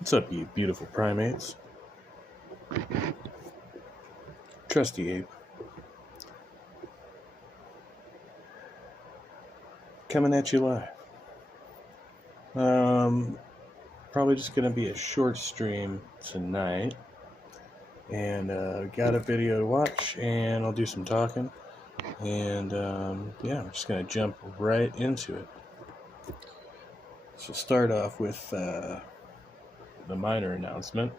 What's up, you beautiful primates? Trusty Ape. Coming at you live. Probably just going to be a short stream tonight. And got a video to watch, and I'll do some talking. And yeah, I'm just going to jump right into it. So start off with the minor announcement.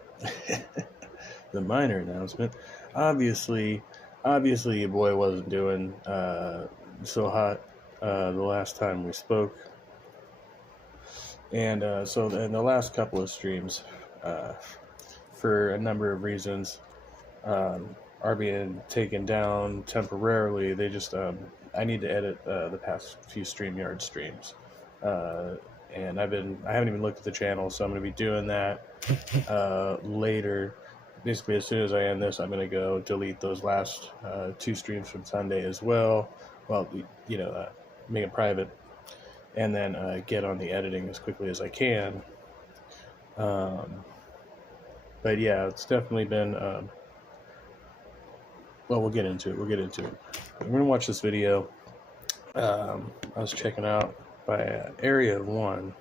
The minor announcement. Obviously, your boy wasn't doing so hot the last time we spoke. And so in the last couple of streams, for a number of reasons, are being taken down temporarily. They just, I need to edit the past few StreamYard streams. And I haven't even looked at the channel, so I'm going to be doing that later. Basically, as soon as I end this, I'm going to go delete those last two streams from Sunday as well. Well, make it private, and then get on the editing as quickly as I can. But yeah, it's definitely been. Well, we'll get into it. We're going to watch this video. I was checking out by Area 1,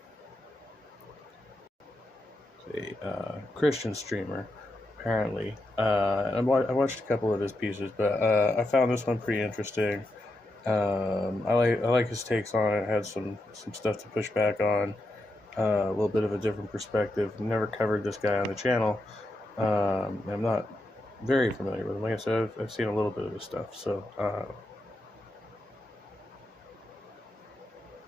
a Christian streamer, apparently. I watched a couple of his pieces, but I found this one pretty interesting. I like his takes on it. Had some stuff to push back on. A little bit of a different perspective. Never covered this guy on the channel. I'm not very familiar with him. Like I said, I've seen a little bit of his stuff. So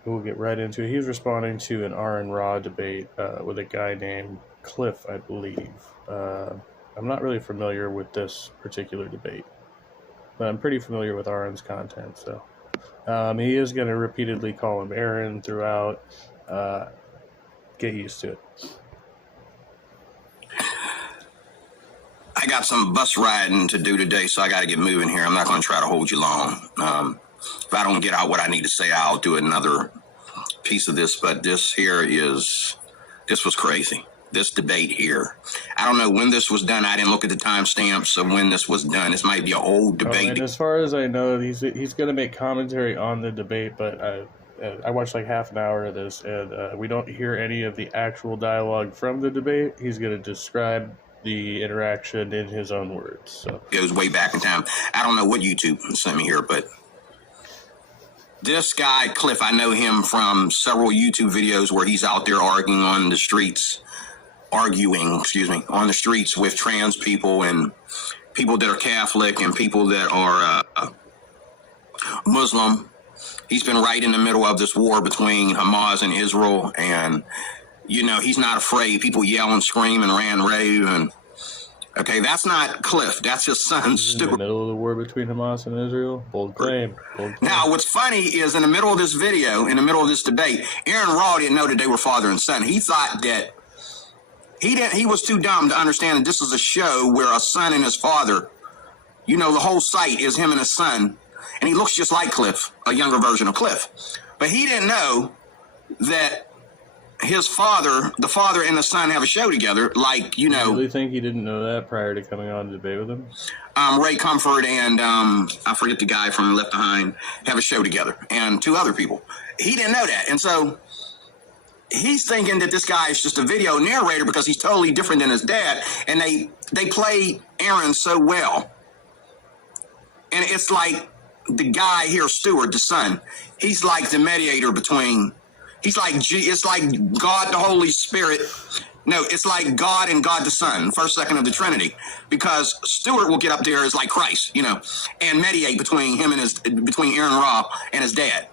we'll get right into it. He was responding to an Aaron Ra debate with a guy named Cliff, I believe. I'm not really familiar with this particular debate, but I'm pretty familiar with Aaron's content. So he is going to repeatedly call him Aaron throughout. Get used to it. I got some bus riding to do today, so I got to get moving here. I'm not going to try to hold you long. If I don't get out what I need to say, I'll do another piece of this. But this was crazy. This debate here. I don't know when this was done. I didn't look at the timestamps of when this was done. This might be an old debate. And as far as I know, he's going to make commentary on the debate, but I watched like half an hour of this, and we don't hear any of the actual dialogue from the debate. He's going to describe the interaction in his own words. So it goes way back in time. I don't know what YouTube sent me here, but this guy, Cliff, I know him from several YouTube videos where he's out there arguing on the streets with trans people and people that are Catholic and people that are Muslim. He's been right in the middle of this war between Hamas and Israel, and he's not afraid. People yell and scream and rave, and okay, that's not Cliff. That's his son, Stuart. In the middle of the war between Hamas and Israel? Bold claim. Now, what's funny is in the middle of this video, in the middle of this debate, Aaron Ra didn't know that they were father and son. He thought that he was too dumb to understand that this is a show where a son and his father, the whole site is him and his son, and he looks just like Cliff, a younger version of Cliff. But he didn't know that his father, the father and the son, have a show together. Like, You really think he didn't know that prior to coming on to debate with him? Ray Comfort and I forget the guy from Left Behind have a show together, and two other people. He didn't know that, and so he's thinking that this guy is just a video narrator because he's totally different than his dad, and they play Aaron so well. And it's like the guy here, Stuart, the son, he's like the mediator between. It's like God the Holy Spirit. No, it's like God and God the Son, first, second of the Trinity. Because Stuart will get up there as like Christ, and mediate between between Aaron Ra and his dad,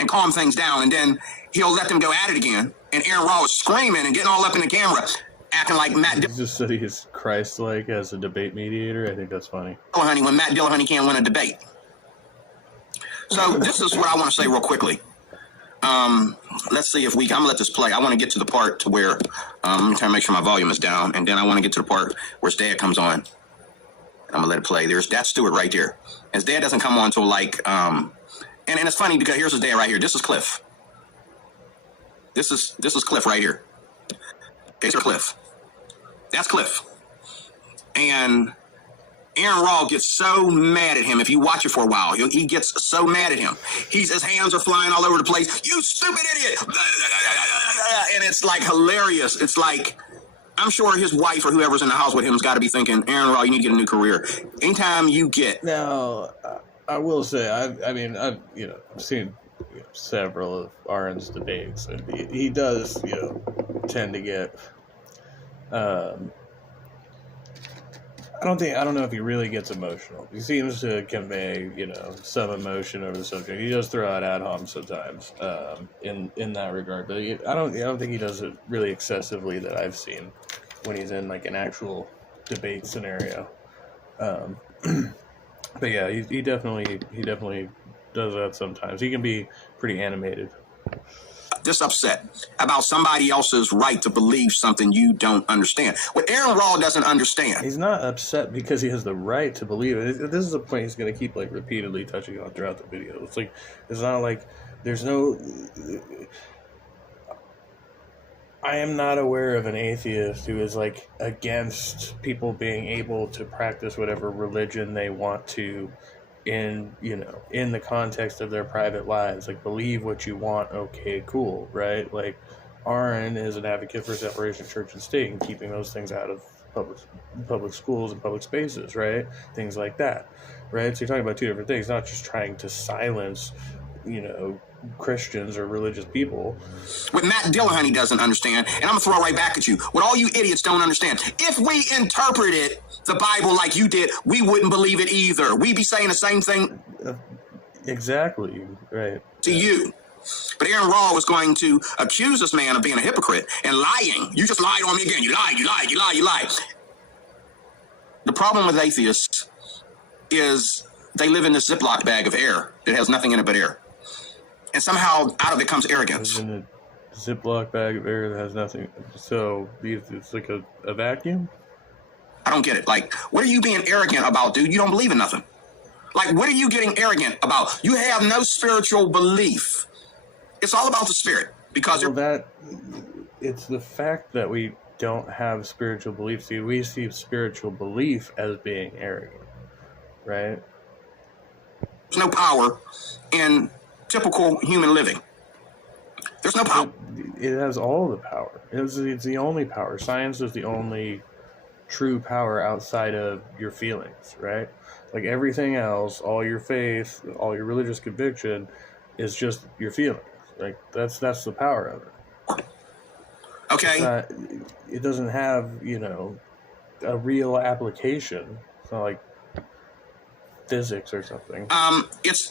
and calm things down, and then he'll let them go at it again. And Aaron Ra was screaming and getting all up in the camera, acting like Matt He just said he's Christ-like as a debate mediator. I think that's funny. Dillahunty when Matt Dillahunty can't win a debate. So this is what I want to say real quickly. Let's see if I'm gonna let this play. I want to get to the part to where, let me try to make sure my volume is down, and then I want to get to the part where his dad comes on. I'm gonna let it play. That's Stuart right there. His dad doesn't come on until like, and it's funny because here's his dad right here. This is Cliff. This is Cliff right here. It's Cliff. That's Cliff. And Aaron Raw gets so mad at him. If you watch it for a while, he gets so mad at him. His hands are flying all over the place. You stupid idiot! And it's like hilarious. It's like, I'm sure his wife or whoever's in the house with him has got to be thinking, Aaron Raw, you need to get a new career. Anytime you get... Now, I will say, I've seen several of Aaron's debates, and he does, tend to get... I don't know if he really gets emotional. He seems to convey, some emotion over the subject. He does throw out ad homs sometimes, in that regard. But I don't think he does it really excessively that I've seen when he's in like an actual debate scenario. But yeah, he definitely does that sometimes. He can be pretty animated. Just upset about somebody else's right to believe something you don't understand. What Aaron Raw doesn't understand. He's not upset because he has the right to believe it. This is a point he's going to keep like repeatedly touching on throughout the video. It's not like there's no... I am not aware of an atheist who is like against people being able to practice whatever religion they want to in the context of their private lives. Like, believe what you want, okay, cool, right? Like, Aaron is an advocate for separation of church and state and keeping those things out of public schools and public spaces, right? Things like that, right? So you're talking about two different things, not just trying to silence, Christians or religious people. What Matt Dillahunty doesn't understand, and I'm going to throw it right back at you, what all you idiots don't understand, if we interpreted the Bible like you did, we wouldn't believe it either. We'd be saying the same thing. Exactly, right. To you. But Aaron Raw was going to accuse this man of being a hypocrite and lying. You just lied on me again. You lied. The problem with atheists is they live in this Ziploc bag of air that has nothing in it but air. And somehow out of it comes arrogance. In a Ziploc bag of air that has nothing. So it's like a vacuum? I don't get it. Like, what are you being arrogant about, dude? You don't believe in nothing. Like, what are you getting arrogant about? You have no spiritual belief. It's all about the spirit. Because it's the fact that we don't have spiritual belief. See, we see spiritual belief as being arrogant, right? There's no power in typical human living. There's no power. It has all the power. It's the only power. Science is the only true power outside of your feelings, right? Like everything else, all your faith, all your religious conviction is just your feelings. Like that's the power of it. Okay. It doesn't have, a real application. It's not like physics or something. It's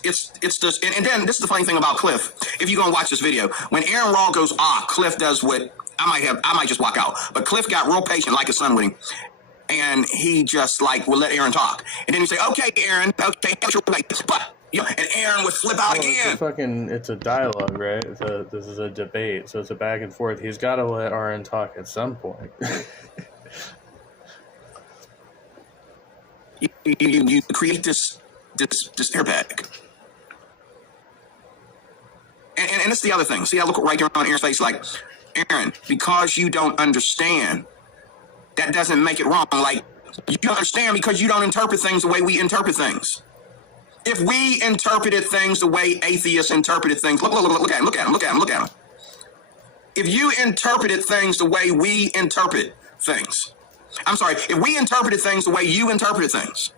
just, and then this is the funny thing about Cliff. If you're gonna watch this video, when Aaron Raw goes, Cliff does what I might just walk out. But Cliff got real patient, like his son with him, and he just will let Aaron talk. And then he say, "Okay, Aaron, okay, but." And Aaron would flip out again. It's a dialogue, right? This is a debate, so it's a back and forth. He's got to let Aaron talk at some point. You create this airbag. And it's the other thing. See, I look right there on Aaron's face like, Aaron, because you don't understand, that doesn't make it wrong. Like, you don't understand because you don't interpret things the way we interpret things. If we interpreted things the way atheists interpreted things, look at him. If you interpreted things the way we interpret things, if we interpreted things the way you interpreted things,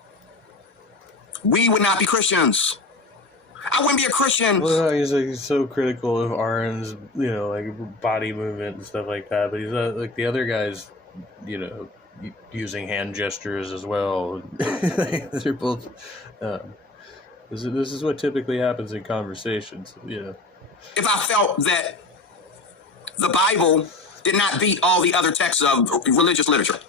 we would not be Christians. I wouldn't be a Christian. Well, he's so critical of Aaron's, body movement and stuff like that, but he's not like the other guys, using hand gestures as well. They're both. This is what typically happens in conversations. If I felt that the Bible did not beat all the other texts of religious literature,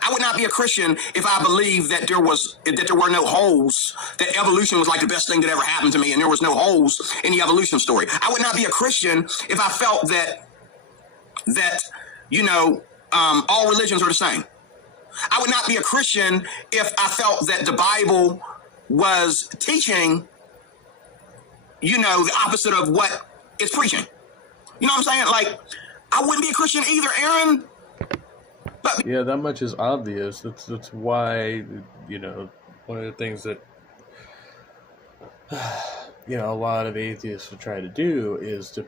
I would not be a Christian if I believed that there were no holes, that evolution was like the best thing that ever happened to me, and there was no holes in the evolution story. I would not be a Christian if I felt that all religions are the same. I would not be a Christian if I felt that the Bible was teaching, the opposite of what it's preaching. You know what I'm saying? Like, I wouldn't be a Christian either, Aaron. Yeah, that much is obvious. That's why, one of the things that a lot of atheists will try to do is to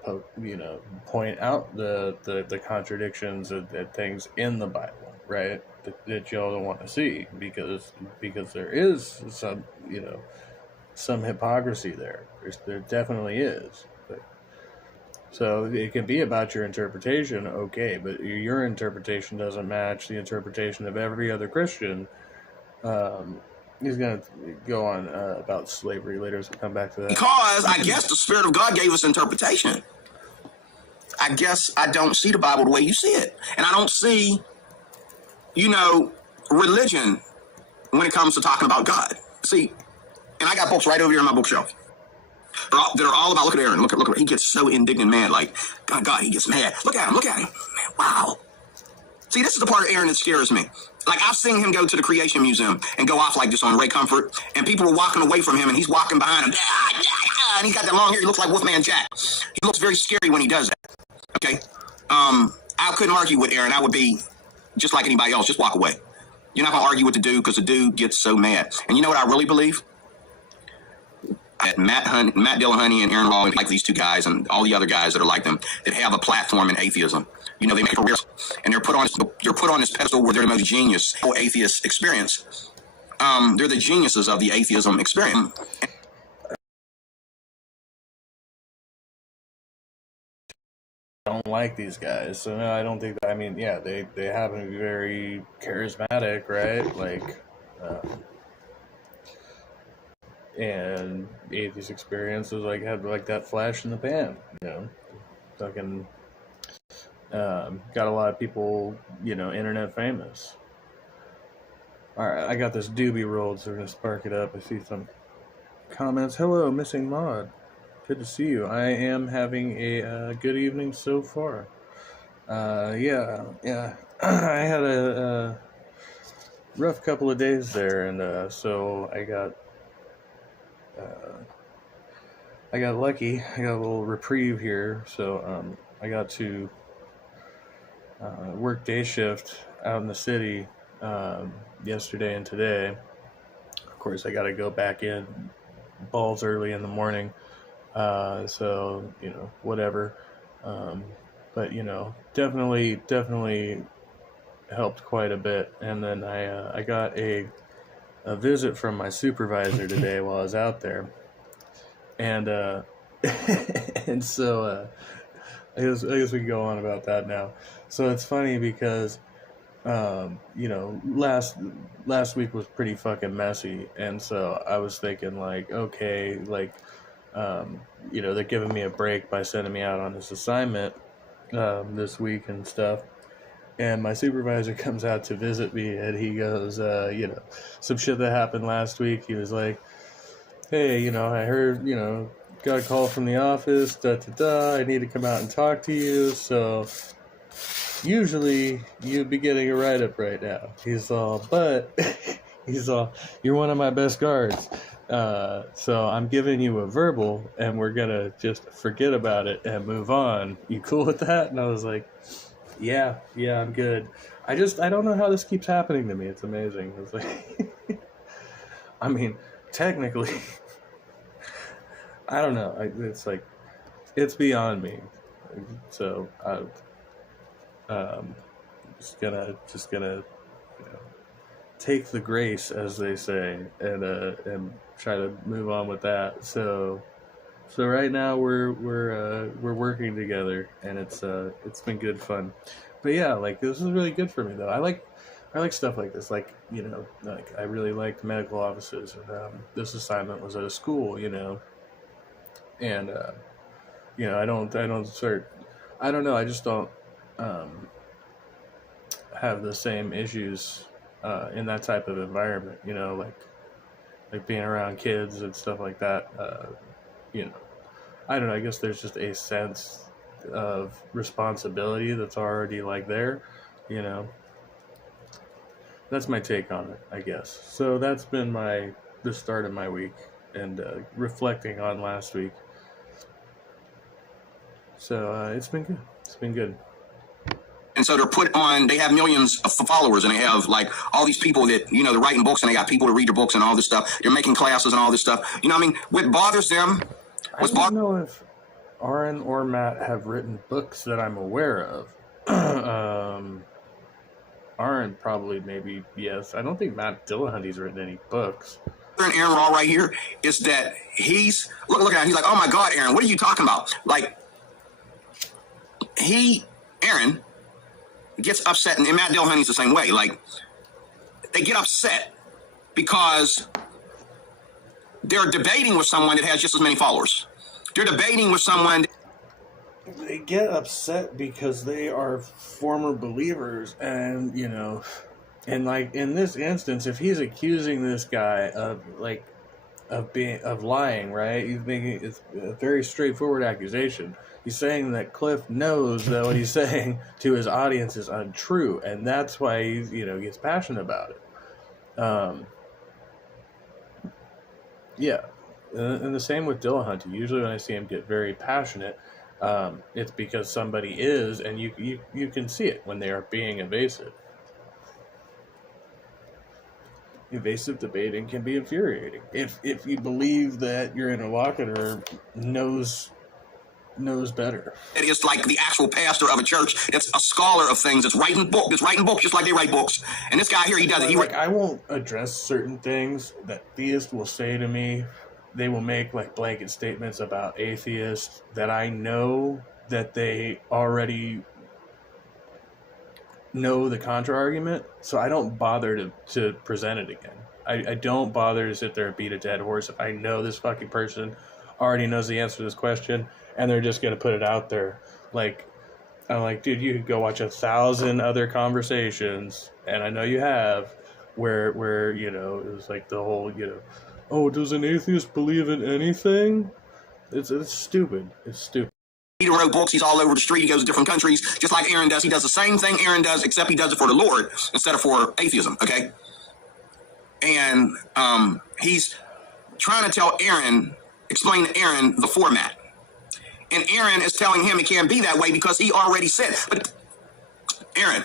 point out the contradictions and things in the Bible, right? That y'all don't want to see because there is some hypocrisy there. There definitely is. So it can be about your interpretation, okay, but your interpretation doesn't match the interpretation of every other Christian. He's going to go on about slavery later, so we'll come back to that. Because I guess the Spirit of God gave us interpretation. I guess I don't see the Bible the way you see it. And I don't see, religion when it comes to talking about God. See, and I got books right over here on my bookshelf that are all about, look at Aaron, look at he gets so indignant, mad, like, God, he gets mad. Look at him, man, wow. See, this is the part of Aaron that scares me. Like, I've seen him go to the Creation Museum and go off like this on Ray Comfort, and people are walking away from him, and he's walking behind him, and he's got that long hair. He looks like Wolfman Jack. He looks very scary when he does that, okay? I couldn't argue with Aaron. I would be just like anybody else, just walk away. You're not going to argue with the dude because the dude gets so mad. And you know what I really believe? That Matt Dillahunty and Aaron Law, like these two guys and all the other guys that are like them, that have a platform in atheism. They make careers, and they're put on this pedestal where they're the most genius whole atheist experience. They're the geniuses of the atheism experience. I don't like these guys, so no, I don't think that. I mean, yeah, they happen to be very charismatic, right? Like, and atheist experiences have like that flash in the pan, fucking. Got a lot of people, internet famous. Alright, I got this doobie rolled, so we're going to spark it up. I see some comments. Hello, Missing Mod. Good to see you. I am having a good evening so far. Yeah. I had a rough couple of days there, and so I got lucky. I got a little reprieve here, so I got to work day shift out in the city yesterday and today. Of course, I got to go back in balls early in the morning, so whatever. But definitely helped quite a bit. And then I got a visit from my supervisor today while I was out there, and and so I guess we can go on about that now. So it's funny because, last week was pretty fucking messy, and so I was thinking okay, they're giving me a break by sending me out on this assignment this week and stuff. And my supervisor comes out to visit me, and he goes, some shit that happened last week. He was like, hey, I heard, got a call from the office, I need to come out and talk to you, so usually you'd be getting a write-up right now. He's all, you're one of my best guards, so I'm giving you a verbal, and we're gonna just forget about it and move on. You cool with that? And I was like, yeah, I'm good. I don't know how this keeps happening to me. It's amazing. It's like, I mean, technically, I don't know. It's like, it's beyond me. So I'm just gonna take the grace, as they say, and try to move on with that. So right now we're working together, and it's been good fun. But yeah, this is really good for me though. I like stuff like this. I really liked medical offices, and this assignment was at a school, and I just don't have the same issues in that type of environment, like being around kids and stuff like that. I don't know, I guess there's just a sense of responsibility that's already there, That's my take on it, I guess. So that's been the start of my week, and reflecting on last week. So it's been good. And so they're put on, they have millions of followers, and they have like all these people that, you know, they're writing books, and they got people to read their books and all this stuff. They're making classes and all this stuff. You know what I mean? What bothers them, I don't know if Aaron or Matt have written books that I'm aware of. Aaron probably, maybe, yes. I don't think Matt Dillahunty's written any books. and Aaron Raw right here is that he's look at him. He's like, oh my God, Aaron, what are you talking about? Like, Aaron gets upset, and Matt Dillahunty's the same way. Like, they get upset because they're debating with someone that has just as many followers. They're debating with someone. They get upset because they are former believers, and you know, and like in this instance, if he's accusing this guy of lying, right? He's making it's a very straightforward accusation. He's saying that Cliff knows that what he's saying to his audience is untrue, and that's why he gets passionate about it. Yeah, and the same with Dillahunty. Usually, when I see him get very passionate, it's because somebody is, and you can see it when they are being evasive. Evasive debating can be infuriating if you believe that your interlocutor knows better. It is like the actual pastor of a church that's a scholar of things, that's writing books just like they write books. And this guy here, he does it. I won't address certain things that theists will say to me. They will make like blanket statements about atheists that I know that they already know the contra argument, so I don't bother to present it again. I don't bother to sit there and beat a dead horse if I know this fucking person already knows the answer to this question and they're just going to put it out there. Like, I'm like, dude, you could go watch 1,000 other conversations, and I know you have, where it was like the whole, oh, does an atheist believe in anything? It's stupid. It's stupid. He wrote books. He's all over the street. He goes to different countries, just like Aaron does. He does the same thing Aaron does, except he does it for the Lord instead of for atheism, okay? And he's trying to explain to Aaron the format. And Aaron is telling him it can't be that way because he already said, but Aaron,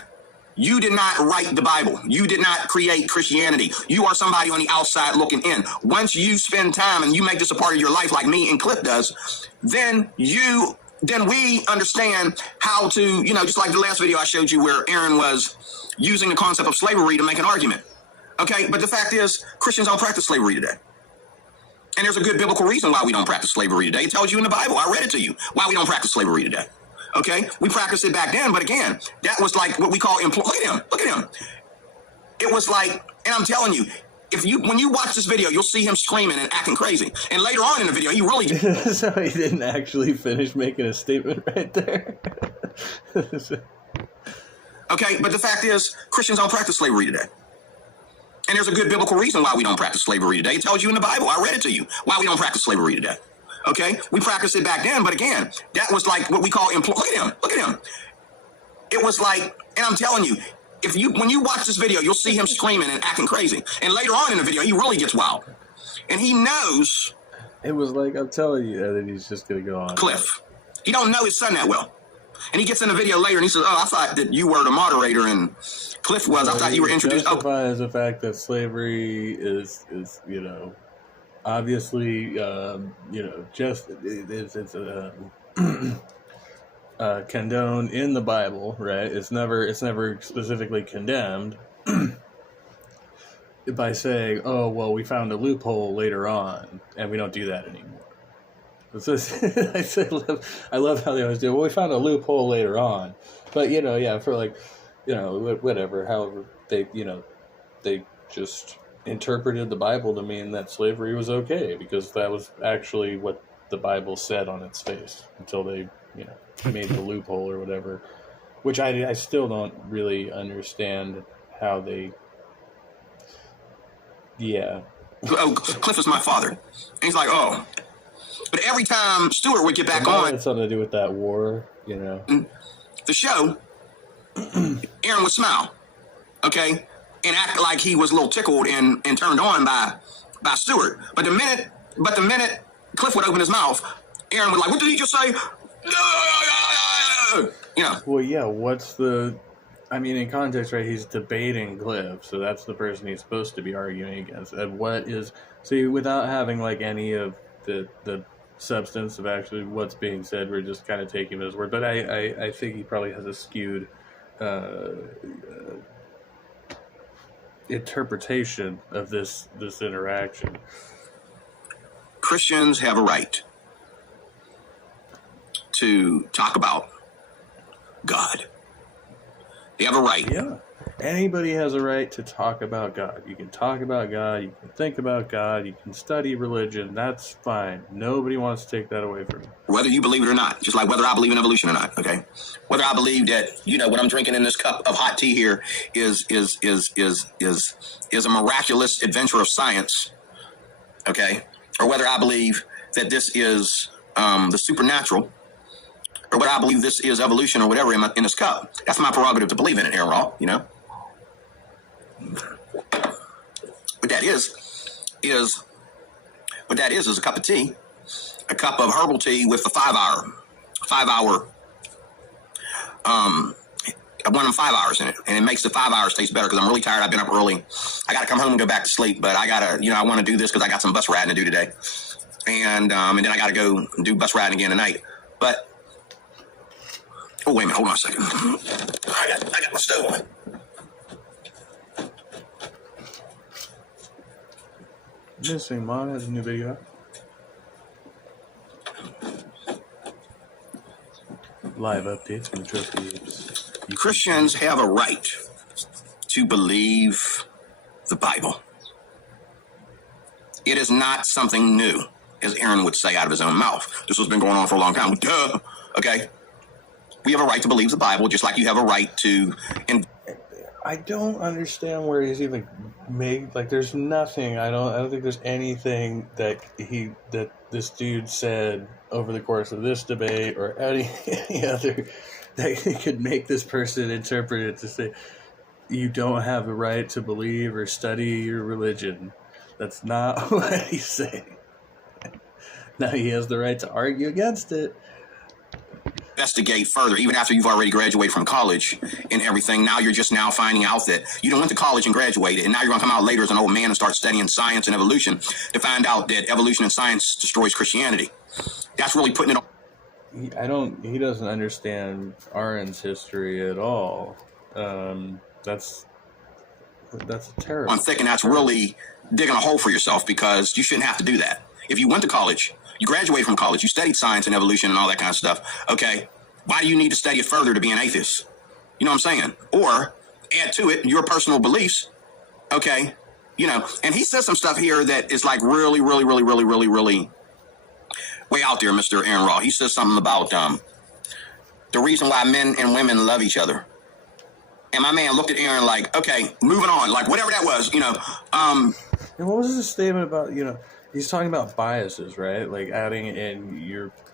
you did not write the Bible. You did not create Christianity. You are somebody on the outside looking in. Once you spend time and you make this a part of your life like me and Cliff does, then we understand how to, just like the last video I showed you where Aaron was using the concept of slavery to make an argument. Okay, but the fact is, Christians don't practice slavery today. And there's a good biblical reason why we don't practice slavery today. It tells you in the Bible. I read it to you. Why we don't practice slavery today. Okay? We practiced it back then, but again, that was like what we call look at him. It was like, and I'm telling you, when you watch this video, you'll see him screaming and acting crazy. And later on in the video, he really so he didn't actually finish making a statement right there. Okay, but the fact is, Christians don't practice slavery today. And there's a good biblical reason why we don't practice slavery today. It tells you in the Bible. I read it to you. Why we don't practice slavery today. Okay? We practiced it back then, but again, that was like what we call look at him. It was like, and I'm telling you, when you watch this video, you'll see him screaming and acting crazy. And later on in the video, he really gets wild. And he knows. It was like, I'm telling you, that he's just going to go on. Cliff. He don't know his son that well. And he gets in the video later and he says, oh, I thought that you were the moderator and Cliff was. I thought you were introduced. Justifies the fact that slavery is obviously, just it's condoned in the Bible, right? It's never specifically condemned by saying, oh, well, we found a loophole later on, and we don't do that anymore. I love how they always do. Well, we found a loophole later on, but for like, whatever. However, they just interpreted the Bible to mean that slavery was okay because that was actually what the Bible said on its face until they, made the loophole or whatever. Which I still don't really understand how they. Yeah. Oh, Cliff is my father, and he's like, oh. But every time Stewart would get back on, it had something to do with that war, the show, Aaron would smile, okay, and act like he was a little tickled and turned on by Stewart. But the minute Cliff would open his mouth, Aaron would like, what did he just say? Well, yeah. What's the I mean, in context, right? He's debating Cliff, so that's the person he's supposed to be arguing against. And what is without having like any of the substance of actually what's being said, we're just kind of taking his word. But I think he probably has a skewed interpretation of this interaction. Christians have a right to talk about God. They have a right. Yeah. Anybody has a right to talk about God. You can talk about God, you can think about God, you can study religion. That's fine. Nobody wants to take that away from you. Whether you believe it or not, just like whether I believe in evolution or not, okay? Whether I believe that, what I'm drinking in this cup of hot tea here is a miraculous adventure of science, okay? Or whether I believe that this is the supernatural, or whether I believe this is evolution or whatever in this cup. That's my prerogative to believe in it, Aaron Raw, What that is a cup of tea, a cup of herbal tea with a 5 hour, one of them 5 hours in it. And it makes the 5 hours taste better because I'm really tired. I've been up early. I got to come home and go back to sleep, but I got to, I want to do this because I got some bus riding to do today. And then I got to go do bus riding again tonight. But, oh, wait a minute. Hold on a second. I got my stove on. Missing Mom has a new video out. Live updates from the Trophy Apes. Christians have a right to believe the Bible. It is not something new, as Aaron would say out of his own mouth. This has been going on for a long time. Duh. Okay? We have a right to believe the Bible, just like you have a right to... I don't understand where he's even made, like, there's nothing, I don't think there's anything that this dude said over the course of this debate or any other that could make this person interpret it to say you don't have a right to believe or study your religion. That's not what he's saying. Now he has the right to argue against it. Investigate further, even after you've already graduated from college and everything. Now you're just now finding out that you went to college and graduated, and now you're going to come out later as an old man and start studying science and evolution to find out that evolution and science destroys Christianity. That's really putting it on. He doesn't understand Aaron's history at all. That's terrible. On thick, and that's really digging a hole for yourself, because you shouldn't have to do that. If you went to college, you graduated from college, you studied science and evolution and all that kind of stuff, okay, why do you need to study it further to be an atheist? You know what I'm saying? Or add to it your personal beliefs, okay, and he says some stuff here that is like really, really, really, really, really, really way out there, Mr. Aaron Raw. He says something about the reason why men and women love each other. And my man looked at Aaron like, okay, moving on, like whatever that was, And what was his statement about, he's talking about biases, right? Like adding in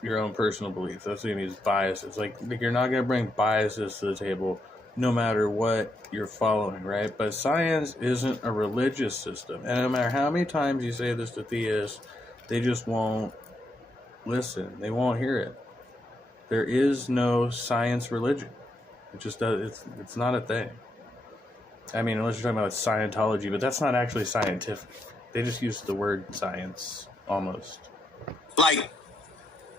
your own personal beliefs. That's what he means, biases. Like you're not going to bring biases to the table no matter what you're following, right? But science isn't a religious system. And no matter how many times you say this to theists, they just won't listen. They won't hear it. There is no science religion. It just does. It's not a thing. I mean, unless you're talking about Scientology, but that's not actually scientific. They just use the word science, almost. Like,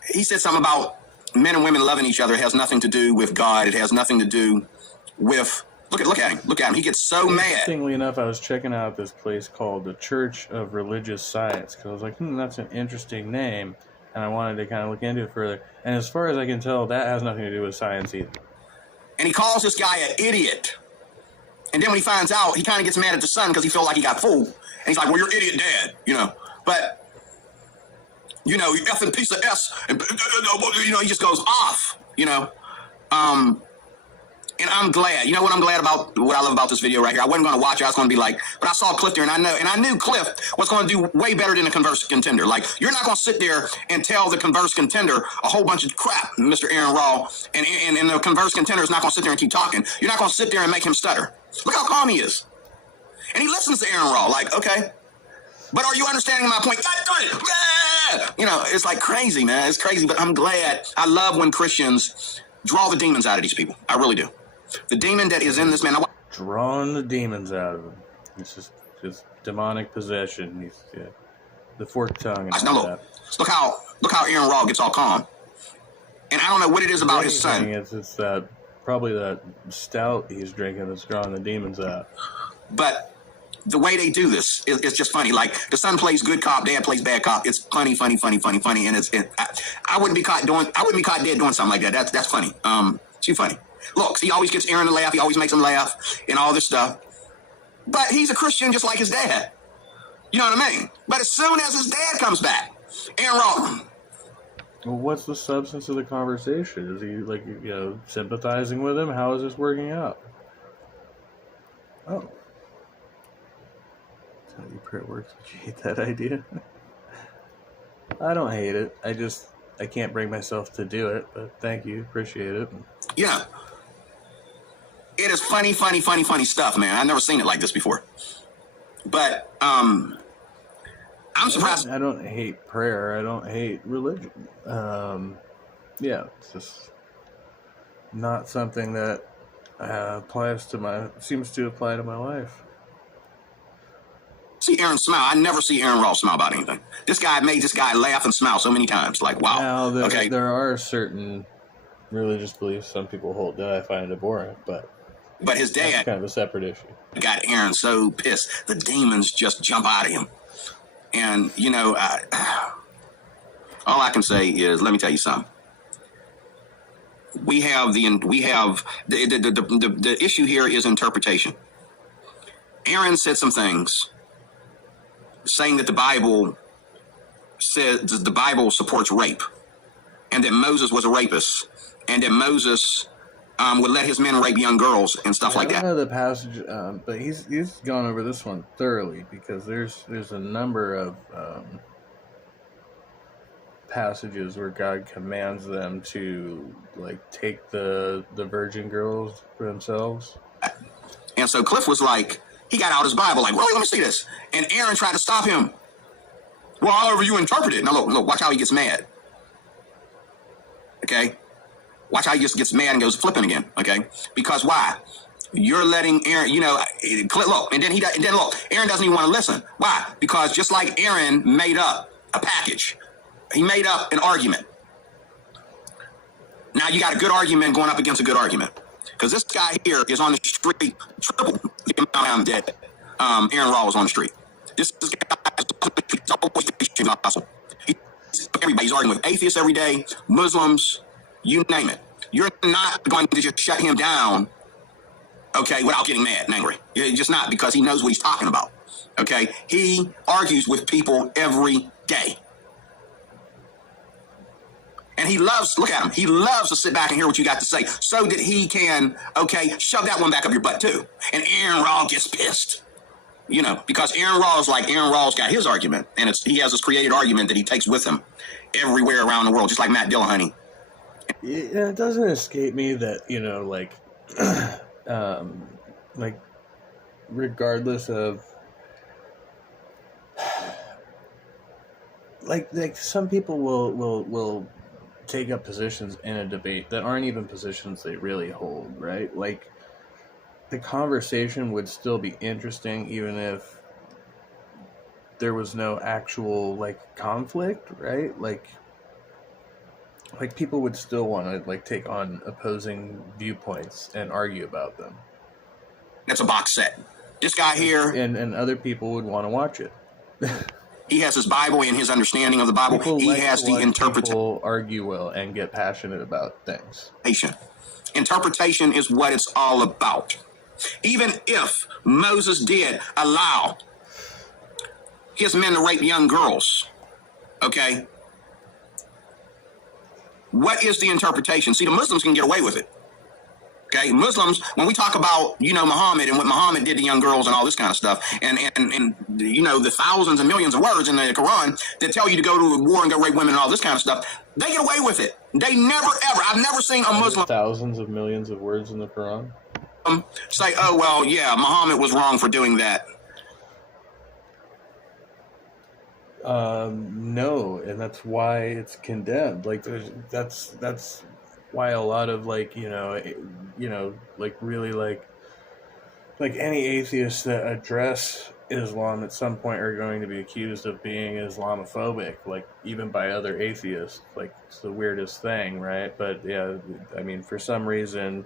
he said something about men and women loving each other. It has nothing to do with God. It has nothing to do with... Look at him. Look at him. He gets so mad. Interestingly enough, I was checking out this place called the Church of Religious Science, because I was like, that's an interesting name, and I wanted to kind of look into it further. And as far as I can tell, that has nothing to do with science either. And he calls this guy an idiot. And then when he finds out, he kind of gets mad at the son because he felt like he got fooled. And he's like, well, you're idiot dad, But, you effing piece of S. And, he just goes off, And I'm glad. You know what I'm glad about? What I love about this video right here? I wasn't going to watch it. I was going to be like, but I saw Cliff there, and I knew Cliff was going to do way better than a Converse contender. Like, you're not going to sit there and tell the Converse contender a whole bunch of crap, Mr. Aaron Raw, and the Converse contender is not going to sit there and keep talking. You're not going to sit there and make him stutter. Look how calm he is. And he listens to Aaron Raw, like, okay. But are you understanding my point? God darn it! It's like crazy, man. It's crazy, but I'm glad. I love when Christians draw the demons out of these people. I really do. The demon that is in this man. Now, Drawing the demons out of him. It's just demonic possession. He's the forked tongue and all look, look how Aaron Raw gets all calm. And I don't know what it is about his son. It's that probably that stout he's drinking that's drawing the demons out. But the way they do this is just funny. Like the son plays good cop, dad plays bad cop. It's funny, and I wouldn't be caught dead doing something like that. That's funny. Too funny. Look, he always gets Aaron to laugh. He always makes him laugh and all this stuff. But he's a Christian just like his dad. You know what I mean? But as soon as his dad comes back, Aaron Raw. Well, what's the substance of the conversation? Is he sympathizing with him? How is this working out? Oh. That's how your prayer works. Did you hate that idea? I don't hate it. I can't bring myself to do it, but thank you. Appreciate it. Yeah. It is funny stuff, man. I've never seen it like this before. But I'm surprised. I don't hate prayer. I don't hate religion. It's just not something that seems to apply to my life. See Aaron smile. I never see Aaron Raw smile about anything. This guy made this guy laugh and smile so many times. Like, wow. Now, there are certain religious beliefs some people hold that I find it boring, but his dad, that's kind of a separate issue. Got Aaron so pissed. The demons just jump out of him. And, all I can say is, let me tell you something. The issue here is interpretation. Aaron said some things saying that the Bible supports rape, and that Moses was a rapist, and that Moses would let his men rape young girls and stuff like that. I don't know the passage, but he's gone over this one thoroughly, because there's a number of passages where God commands them to take the virgin girls for themselves. And so Cliff was like, he got out his Bible, like, really, let me see this. And Aaron tried to stop him. Well, however you interpret it. Now look, watch how he gets mad. Okay? Watch how he just gets mad and goes flipping again. Okay? Because why? You're letting Aaron, look, and then Aaron doesn't even want to listen. Why? Because just like Aaron made up a package, he made up an argument. Now you got a good argument going up against a good argument. Because this guy here is on the street, triple the amount I'm dead. Aaron Raw was on the street. This guy is everybody's arguing with atheists every day, Muslims, you name it. You're not going to just shut him down, okay, without getting mad and angry. You're just not, because he knows what he's talking about. Okay? He argues with people every day. And he loves, look at him, he loves to sit back and hear what you got to say so that he can, shove that one back up your butt too. And Aaron Raw gets pissed, because Aaron Raw's got his argument, and he has this created argument that he takes with him everywhere around the world, just like Matt Dillahunty. Yeah, it doesn't escape me that, regardless of, like some people will take up positions in a debate that aren't even positions they really hold, right? Like, the conversation would still be interesting even if there was no actual, conflict, right? Like people would still want to, take on opposing viewpoints and argue about them. That's a box set. This guy here... And other people would want to watch it. He has his Bible and his understanding of the Bible. He has the interpretation. People argue well and get passionate about things. Interpretation is what it's all about. Even if Moses did allow his men to rape young girls, okay? What is the interpretation? See, the Muslims can get away with it. Okay, Muslims, when we talk about, Muhammad and what Muhammad did to young girls and all this kind of stuff, and the thousands and millions of words in the Quran that tell you to go to war and go rape women and all this kind of stuff, they get away with it. They never, ever, I've never seen a Muslim... Thousands of millions of words in the Quran? Say, oh, well, yeah, Muhammad was wrong for doing that. No, and that's why it's condemned. That's why a lot of like like really like any atheists that address Islam at some point are going to be accused of being Islamophobic, like even by other atheists. Like it's the weirdest thing, right? But yeah, I mean, for some reason,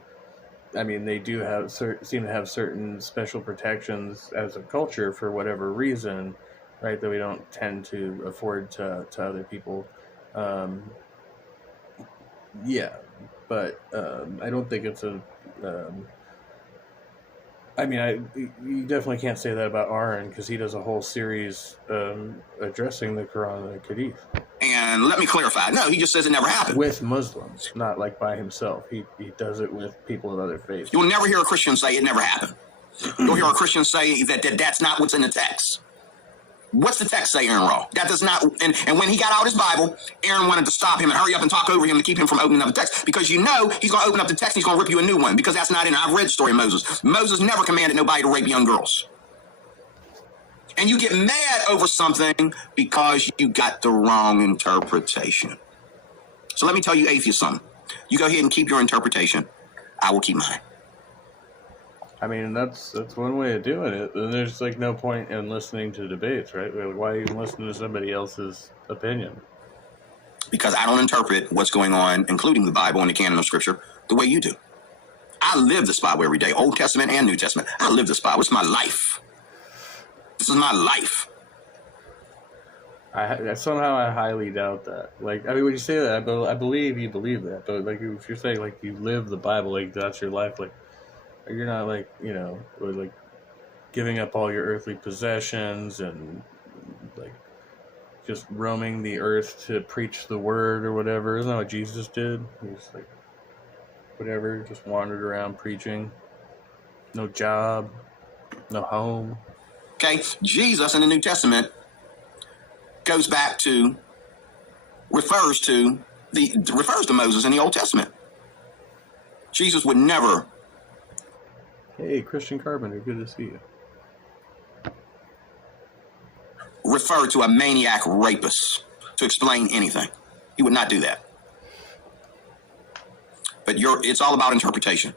I mean, they do have seem to have certain special protections as a culture for whatever reason, right? That we don't tend to afford to other people. Yeah, but I don't think it's a. I mean, you definitely can't say that about Aaron because he does a whole series addressing the Quran and the Hadith. And let me clarify. No, he just says it never happened. With Muslims, not like by himself. He does it with people of other faiths. You'll never hear a Christian say it never happened. You'll hear a Christian say that that's not what's in the text. What's the text say, Aaron Raw? That does not. And when he got out his Bible, Aaron wanted to stop him and hurry up and talk over him to keep him from opening up the text. Because you know he's going to open up the text and he's going to rip you a new one. Because that's not in it. I've read the story of Moses. Moses never commanded nobody to rape young girls. And you get mad over something because you got the wrong interpretation. So let me tell you, atheist, something. You go ahead and keep your interpretation. I will keep mine. I mean, that's one way of doing it. And there's like no point in listening to debates, right? Like, why even listen to somebody else's opinion? Because I don't interpret what's going on, including the Bible and the canon of Scripture, the way you do. I live this Bible every day, Old Testament and New Testament. I live this Bible. It's my life. This is my life. I somehow I highly doubt that. Like, I mean, when you say that, I believe you believe that. But like, if you're saying like you live the Bible, like that's your life, like. You're not like, like giving up all your earthly possessions and like just roaming the earth to preach the word or whatever. Isn't that what Jesus did? He was like, whatever, just wandered around preaching. No job, no home. Okay, Jesus in the New Testament refers to Moses in the Old Testament. Jesus would never. Hey, Christian Carpenter, good to see you. Refer to a maniac rapist to explain anything. He would not do that. But it's all about interpretation.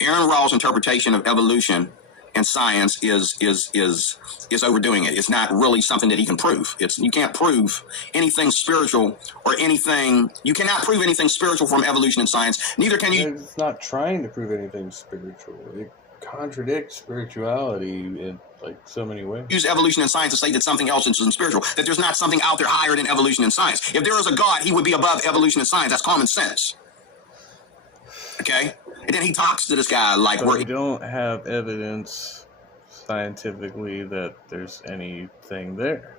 Aaron Raw's interpretation of evolution and science is overdoing it. It's not really something that he can prove. You can't prove anything spiritual or anything. You cannot prove anything spiritual from evolution and science. Neither can you. It's not trying to prove anything spiritual. It contradicts spirituality in like so many ways. Use evolution and science to say that something else is spiritual, that there's not something out there higher than evolution and science. If there is a God, he would be above evolution and science. That's common sense. Okay? And then he talks to this guy like we don't have evidence scientifically that there's anything there.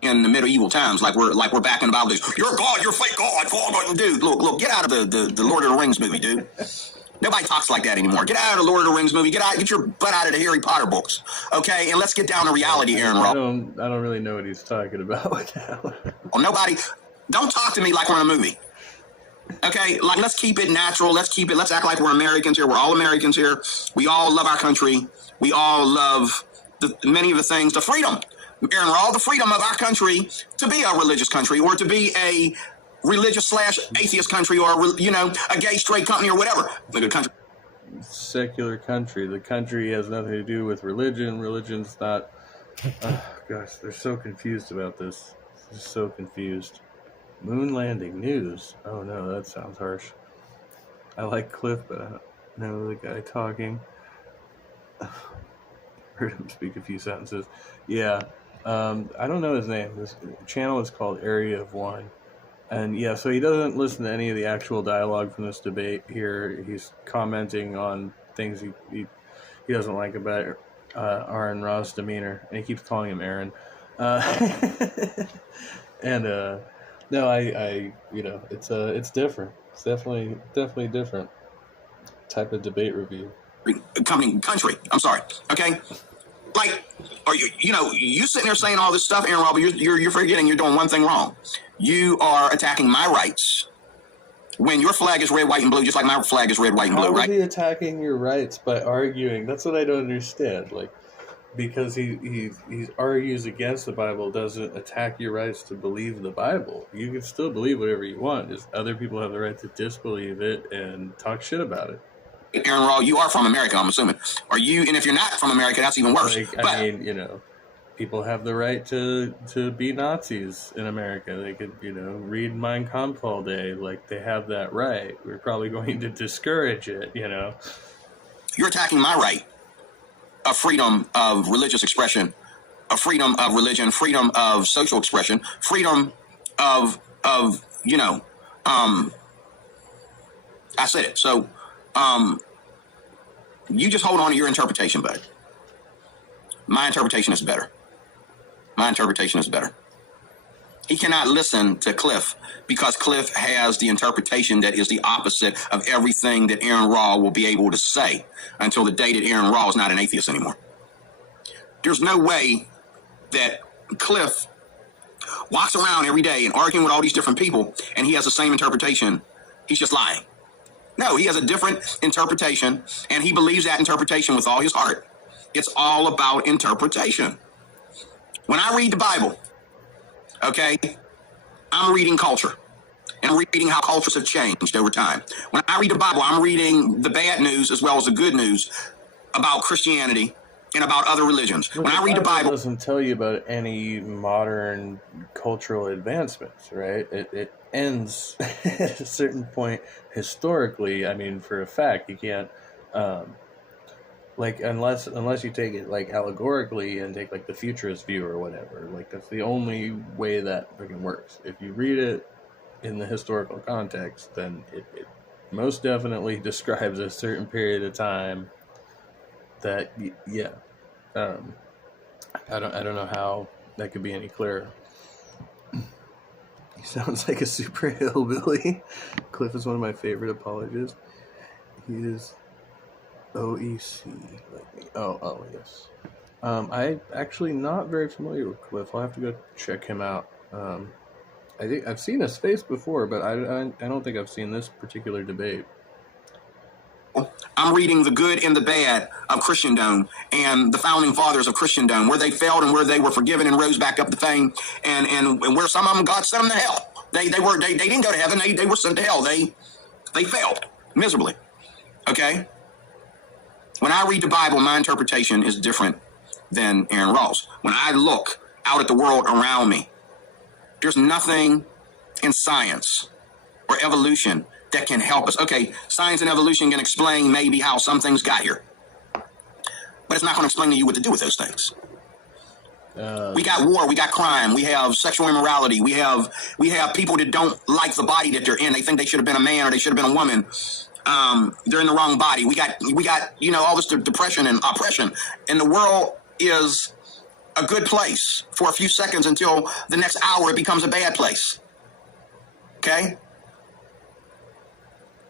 In the medieval times, like we're back in the Bible days. You're God, you're fake God, dude. Look, get out of the Lord of the Rings movie, dude. Nobody talks like that anymore. Get out of the Lord of the Rings movie. Get your butt out of the Harry Potter books, okay? And let's get down to reality, Aaron Raw. I don't really know what he's talking about with that one. Well, don't talk to me like we're in a movie. Okay, like let's keep it natural. Let's act like we're Americans here. We're all Americans here. We all love our country. We all love many of the things, the freedom. Aaron Raw, the freedom of our country to be a religious country or to be a religious / atheist country or, a gay, straight company or whatever. Like a country. Secular country. The country has nothing to do with religion. Religion's not. Gosh, they're so confused about this. They're so confused. Moon landing news. Oh no, that sounds harsh. I like Cliff, but I don't know the guy talking. Heard him speak a few sentences. Yeah. I don't know his name. This channel is called Area of One. And yeah, so he doesn't listen to any of the actual dialogue from this debate here. He's commenting on things he doesn't like about Aaron Raw's demeanor, and he keeps calling him Aaron. And no, I it's different. It's definitely different type of debate review. Country. I'm sorry. Okay. Like, are you sitting there saying all this stuff, Aaron Raw, but you're forgetting you're doing one thing wrong. You are attacking my rights when your flag is red, white, and blue, just like my flag is red, white, and blue, right? How are we attacking your rights by arguing? That's what I don't understand. Like, because he argues against the Bible doesn't attack your rights to believe the Bible. You can still believe whatever you want. Just other people have the right to disbelieve it and talk shit about it. Aaron Raw, you are from America, I'm assuming. Are you? And if you're not from America, that's even worse. Like, I mean, you know, people have the right to be Nazis in America. They could, you know, read Mein Kampf all day. Like, they have that right. We're probably going to discourage it, you know. You're attacking my right of freedom of religious expression, of freedom of religion, freedom of social expression, freedom of you know, I said it. So you just hold on to your interpretation, bud. My interpretation is better. My interpretation is better. He cannot listen to Cliff because Cliff has the interpretation that is the opposite of everything that Aaron Raw will be able to say until the day that Aaron Raw is not an atheist anymore. There's no way that Cliff walks around every day and arguing with all these different people and he has the same interpretation. He's just lying. No, he has a different interpretation and he believes that interpretation with all his heart. It's all about interpretation. When I read the Bible, okay, I'm reading culture and reading how cultures have changed over time. When I read the Bible, I'm reading the bad news as well as the good news about Christianity and about other religions. When I read the Bible, it doesn't tell you about any modern cultural advancements, right? It ends at a certain point historically. I mean, for a fact, you can't. Like, unless you take it, like, allegorically and take, like, the futurist view or whatever. Like, that's the only way that freaking works. If you read it in the historical context, then it most definitely describes a certain period of time that, yeah. I don't know how that could be any clearer. He sounds like a super hillbilly. Cliff is one of my favorite apologists. He is... OEC, like me. Oh, yes. I'm actually not very familiar with Cliff. I'll have to go check him out. I think I've seen his face before, but I don't think I've seen this particular debate. I'm reading the good and the bad of Christendom and the founding fathers of Christendom, where they failed and where they were forgiven and rose back up to fame, and where some of them God sent them to hell. They didn't go to heaven. They were sent to hell. They failed miserably. Okay. When I read the Bible, my interpretation is different than Aaron Raw's. When I look out at the world around me, there's nothing in science or evolution that can help us. Okay, science and evolution can explain maybe how some things got here, but it's not going to explain to you what to do with those things. We got war, we got crime, we have sexual immorality, we have people that don't like the body that they're in. They think they should have been a man or they should have been a woman. They're in the wrong body. We got, you know, all this depression and oppression. And the world is a good place for a few seconds until the next hour it becomes a bad place. Okay?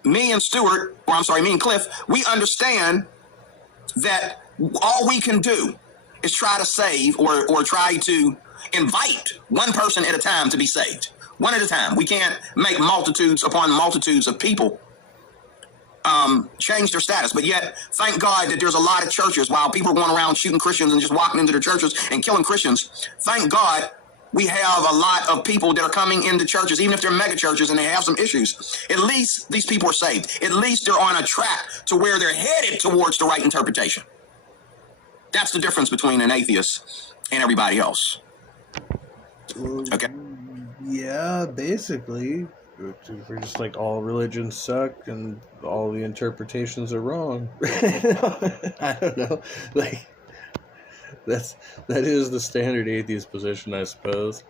Me and Cliff, we understand that all we can do is try to save or try to invite one person at a time to be saved. One at a time. We can't make multitudes upon multitudes of people change their status. But yet, thank God that there's a lot of churches, while people are going around shooting Christians and just walking into their churches and killing Christians, thank God we have a lot of people that are coming into churches, even if they're mega churches and they have some issues. At least these people are saved. At least they're on a track to where they're headed towards the right interpretation. That's the difference between an atheist and everybody else. Okay? Yeah, basically. We're just like, all religions suck and all the interpretations are wrong. I don't know. Like, that is the standard atheist position, I suppose.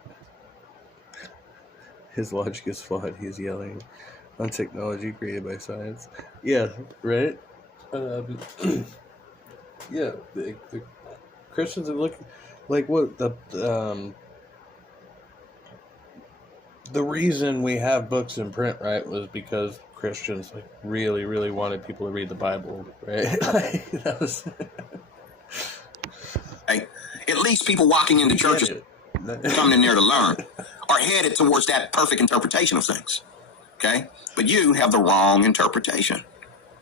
His logic is flawed. He's yelling on technology created by science. Yeah, right? Yeah, the Christians are looking like what the reason we have books in print, right, was because Christians like really, really wanted people to read the Bible, right? Like, that was at least people walking into churches coming in there to learn are headed towards that perfect interpretation of things. Okay? But you have the wrong interpretation.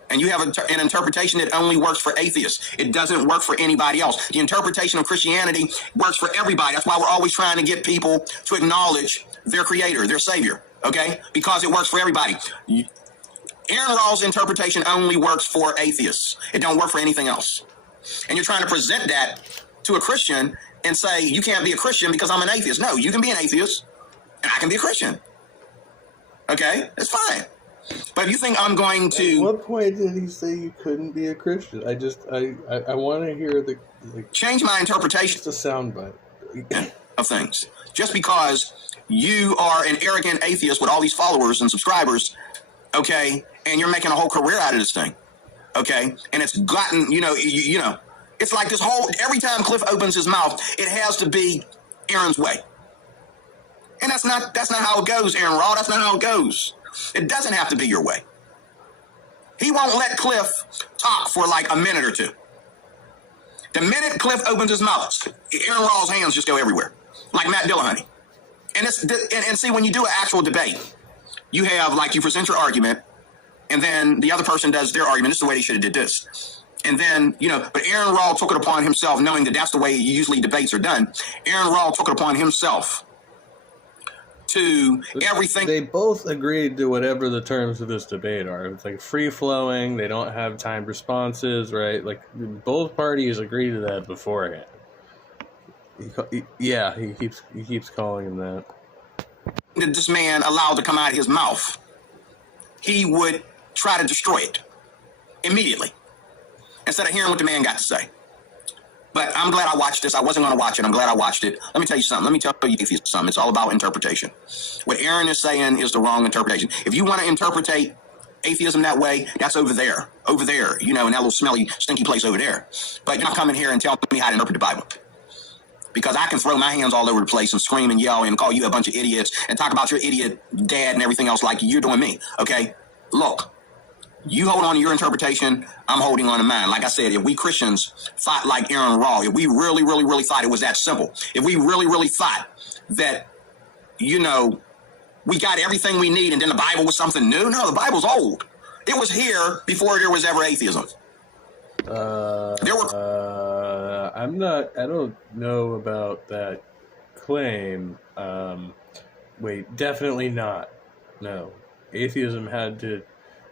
And you have an interpretation that only works for atheists. It doesn't work for anybody else. The interpretation of Christianity works for everybody. That's why we're always trying to get people to acknowledge their creator, their savior, okay? Because it works for everybody. Aaron Rawls' interpretation only works for atheists. It don't work for anything else. And you're trying to present that to a Christian and say, you can't be a Christian because I'm an atheist. No, you can be an atheist and I can be a Christian. Okay? It's fine. But if you think I'm going to... At what point did he say you couldn't be a Christian? I want to hear the change my interpretation. Just a soundbite of things. Just because you are an arrogant atheist with all these followers and subscribers, okay, and you're making a whole career out of this thing, okay, and it's gotten, you know, it's like this whole, every time Cliff opens his mouth, it has to be Aaron's way. And that's not how it goes, Aaron Raw. That's not how it goes. It doesn't have to be your way. He won't let Cliff talk for like a minute or two. The minute Cliff opens his mouth, Aaron Raw's hands just go everywhere, like Matt Dillahunty. And see, when you do an actual debate, you have, like, you present your argument, and then the other person does their argument. This is the way they should have did this. And then, you know, but Aaron Raw took it upon himself, knowing that that's the way usually debates are done. Aaron Raw took it upon himself to everything. They both agreed to whatever the terms of this debate are. It's like free-flowing. They don't have timed responses, right? Like, both parties agreed to that beforehand. He keeps calling him that. That this man allowed to come out of his mouth, he would try to destroy it immediately instead of hearing what the man got to say. But I'm glad I watched this. I wasn't going to watch it. I'm glad I watched it. Let me tell you something. Let me tell you something. It's all about interpretation. What Aaron is saying is the wrong interpretation. If you want to interpretate atheism that way, that's over there, you know, in that little smelly, stinky place over there. But you're not coming here and tell me how to interpret the Bible. Because I can throw my hands all over the place and scream and yell and call you a bunch of idiots and talk about your idiot dad and everything else like you're doing me. Okay? Look, you hold on to your interpretation. I'm holding on to mine. Like I said, if we Christians thought like Aaron Raw, if we really, really, really thought it was that simple, if we really, really thought that, you know, we got everything we need and then the Bible was something new. No, the Bible's old. It was here before there was ever atheism. I don't know about that claim. Definitely not. No. Atheism had to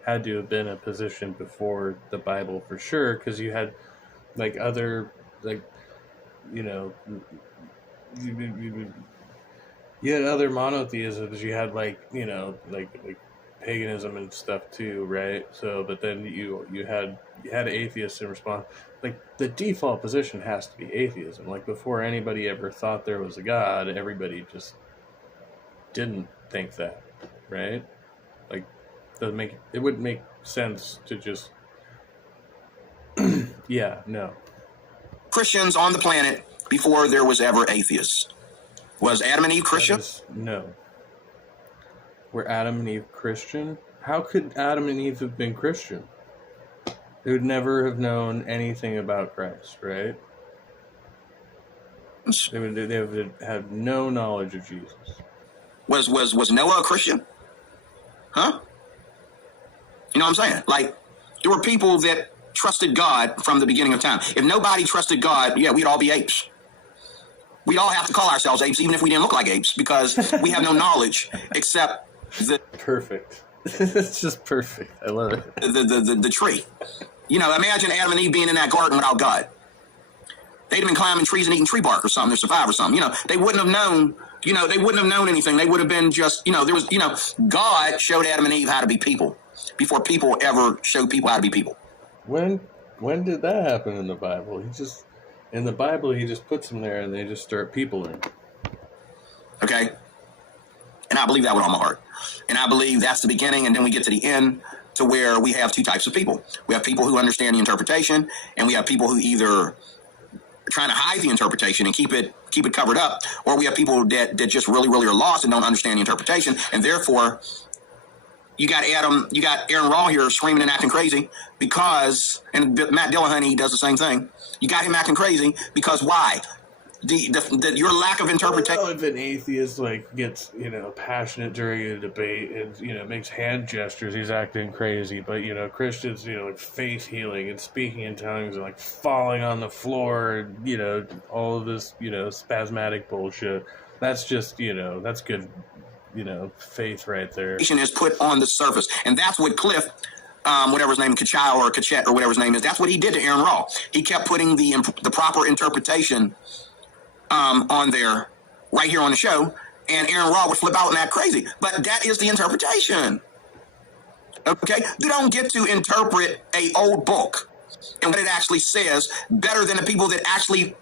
have been a position before the Bible for sure, because you had like other, like, you know, you had other monotheisms. You had, like, you know, like paganism and stuff too, right? So, but then you had atheists in response. Like, the default position has to be atheism. Like, before anybody ever thought there was a God, everybody just didn't think that, right? Like, it wouldn't make sense to just yeah, no. Christians on the planet before there was ever atheists. Was Adam and Eve Christian? No. Were Adam and Eve Christian? How could Adam and Eve have been Christian? They would never have known anything about Christ, right? They would have no knowledge of Jesus. Was Noah a Christian? Huh? You know what I'm saying? Like, there were people that trusted God from the beginning of time. If nobody trusted God, yeah, we'd all be apes. We'd all have to call ourselves apes, even if we didn't look like apes, because we have no knowledge except the... Perfect. It's just perfect. I love it. The tree. You know, imagine Adam and Eve being in that garden without God. They'd have been climbing trees and eating tree bark or something to survive or something. You know, they wouldn't have known, they wouldn't have known anything. They would have been just, God showed Adam and Eve how to be people before people ever showed people how to be people. When did that happen in the Bible? In the Bible, he just puts them there and they just start peopling. Okay? And I believe that with all my heart. And I believe that's the beginning, and then we get to the end to where we have two types of people. We have people who understand the interpretation, and we have people who either are trying to hide the interpretation and keep it covered up, or we have people that just really, really are lost and don't understand the interpretation, and therefore you got Aaron Raw here screaming and acting crazy because, and Matt Dillahunty does the same thing. You got him acting crazy because why? your lack of I interpretation. don't know if an atheist like gets passionate during a debate and makes hand gestures, he's acting crazy. But Christians, like faith healing and speaking in tongues and like falling on the floor and all of this spasmodic bullshit. That's just that's good faith right there. Is put on the surface, and that's what Cliff, whatever his name, Kachau or Kachet or whatever his name is, that's what he did to Aaron Raw. He kept putting the proper interpretation on there right here on the show, and Aaron Raw would flip out and act crazy. But that is the interpretation. Okay, you don't get to interpret a old book and what it actually says better than the people that actually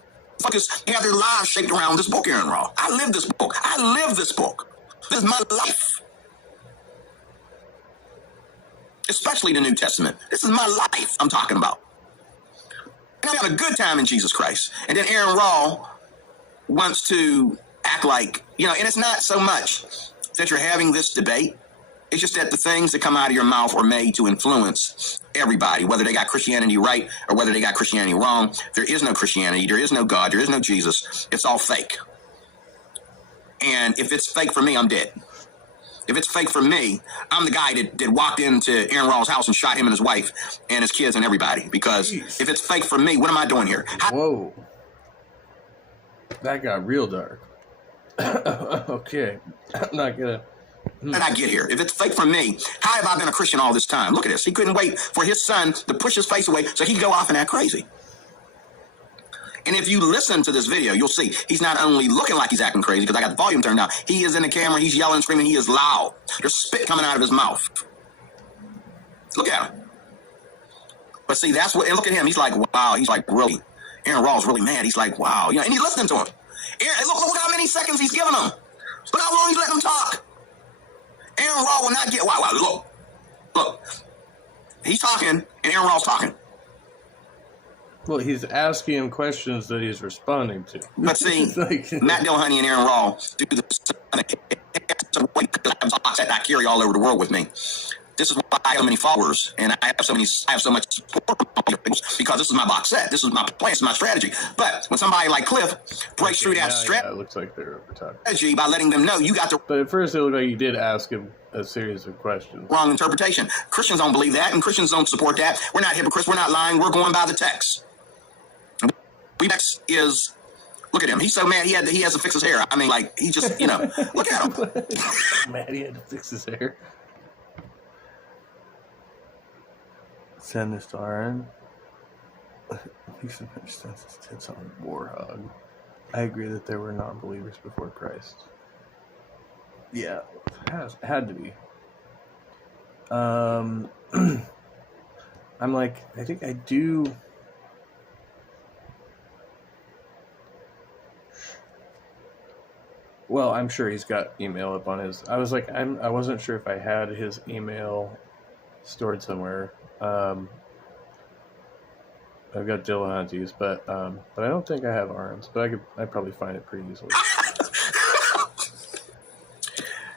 have their lives shaped around this book, Aaron Raw. I live this book. I live this book. This is my life. Especially the New Testament. This is my life I'm talking about. And I have a good time in Jesus Christ. And then Aaron Raw wants to act like, and it's not so much that you're having this debate. It's just that the things that come out of your mouth are made to influence everybody, whether they got Christianity right or whether they got Christianity wrong. There is no Christianity. There is no God. There is no Jesus. It's all fake. And if it's fake for me, I'm dead. If it's fake for me, I'm the guy that walked into Aaron Raw's house and shot him and his wife and his kids and everybody. Because if it's fake for me, what am I doing here? Whoa. That got real dark. Okay. I'm not going to... How did I get here? If it's fake for me, how have I been a Christian all this time? Look at this. He couldn't wait for his son to push his face away so he could go off and act crazy. And if you listen to this video, you'll see he's not only looking like he's acting crazy because I got the volume turned down. He is in the camera. He's yelling, screaming. He is loud. There's spit coming out of his mouth. Look at him. But see, that's what, and look at him. He's like, wow. He's like, really? Aaron Raw's really mad. He's like, wow. And he's listening to him. Look how many seconds he's giving him. Look how long he's letting him talk. Aaron Raw will not get, wow, look. He's talking, and Aaron Raw's talking. Well, he's asking him questions that he's responding to. But see, Matt Dillahunty and Aaron Raw do this that I carry all over the world with me. This is why I have so many followers, and I have so much support because this is my box set. This is my plan. This is my strategy. But when somebody like Cliff breaks through that strategy, it looks like they're over top. By letting them know you got the. But at first, it looked like you did ask him a series of questions. Wrong interpretation. Christians don't believe that, and Christians don't support that. We're not hypocrites. We're not lying. We're going by the text. Is look at him. He's so mad. He has to fix his hair. I mean, like he just look at him. Mad he had to fix his hair. Send this to RN. He understands his tits on Warhog. I agree that there were non-believers before Christ. Yeah, had to be. I'm like, I think I do. Well, I'm sure he's got email up on his. I was like, I wasn't sure if I had his email stored somewhere. I've got Dillahunty's, but I don't think I have Arn's. But I'd probably find it pretty easily.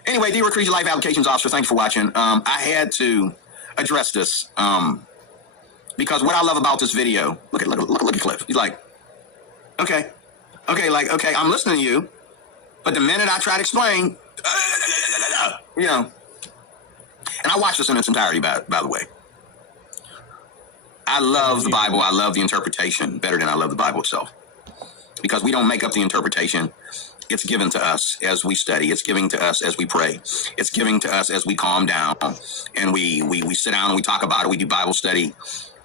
Anyway, D. Recruit Life Applications Officer, thanks for watching. I had to address this because what I love about this video. Look at Cliff. He's like, okay, I'm listening to you. But the minute I try to explain, and I watched this in its entirety, by the way. I love the Bible. I love the interpretation better than I love the Bible itself. Because we don't make up the interpretation. It's given to us as we study. It's given to us as we pray. It's given to us as we calm down. And we sit down and we talk about it. We do Bible study.